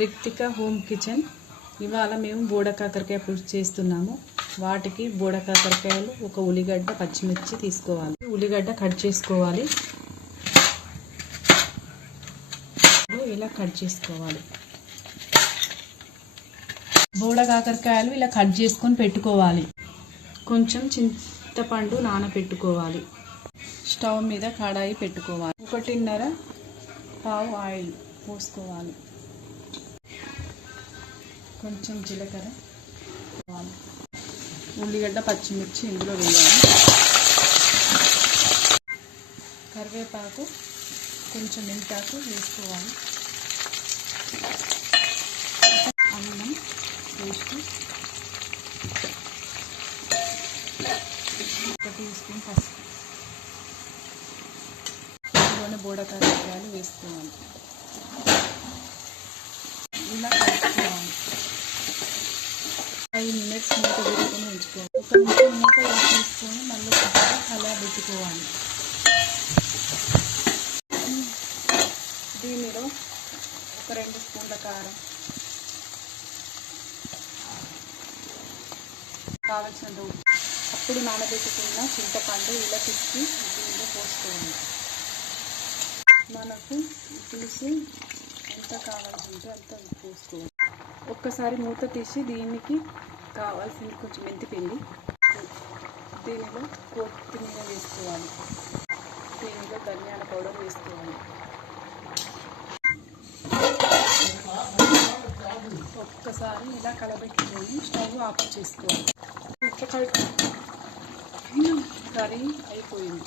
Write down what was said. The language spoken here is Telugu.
రిక్తిక హోమ్ కిచెన్. ఇవాళ మేము బోడ కాకరకాయ పులుసు చేస్తున్నాము. వాటికి బోడ కాకరకాయలు, ఒక ఉల్లిగడ్డ, పచ్చిమిర్చి తీసుకోవాలి. ఉల్లిగడ్డ కట్ చేసుకోవాలి. ఇలా కట్ చేసుకోవాలి. బోడ కాకరకాయలు ఇలా కట్ చేసుకొని పెట్టుకోవాలి. కొంచెం చింతపండు నానబెట్టుకోవాలి. స్టవ్ మీద కడాయి పెట్టుకోవాలి. 1.5 పావు ఆయిల్ పోసుకోవాలి. కొంచెం జీలకర్ర, ఉల్లిగడ్డ, పచ్చిమిర్చి ఇందులో వేయాలి. కరివేపాకు, కొంచెం మెంతాకు వేసుకోవాలి. అల్లం పేస్ట్, 1 టీ స్పూన్ పసుపు, ఇందులోనే బోడ కాకరకాయలు వేసుకోవాలి. ఇలా కలుపుకోవాలి. 5 మినిట్స్ మూత పెట్టుకొని ఉంచుకోవాలి. 1 నిమిషం మూత తీసుకొని మళ్ళీ అలా పెట్టుకోవాలి. దీనిలో ఒక 2 స్పూన్ల కారం, కావలసిన ఉప్పు, అప్పుడు నానబెట్టుకున్న చింతపండు ఇలా తిప్పి దీనిలో పోసుకోవాలి. మనకు పులుసు ఎంత కావాల్సి ఉంటే అంత పోసుకోవాలి. ఒక్కసారి మూత తీసి దీనికి కావాల్సింది కొంచెం మెంతిపిండి, దీనిలో కొత్తిమీర వేసుకోవాలి. దీనిలో ధనియాల పౌడర్ వేసుకోవాలి. ఒక్కసారి ఇలా కలబెట్టుకొని స్టవ్ ఆఫ్ చేసుకోవాలి. కర్రీ అయిపోయింది.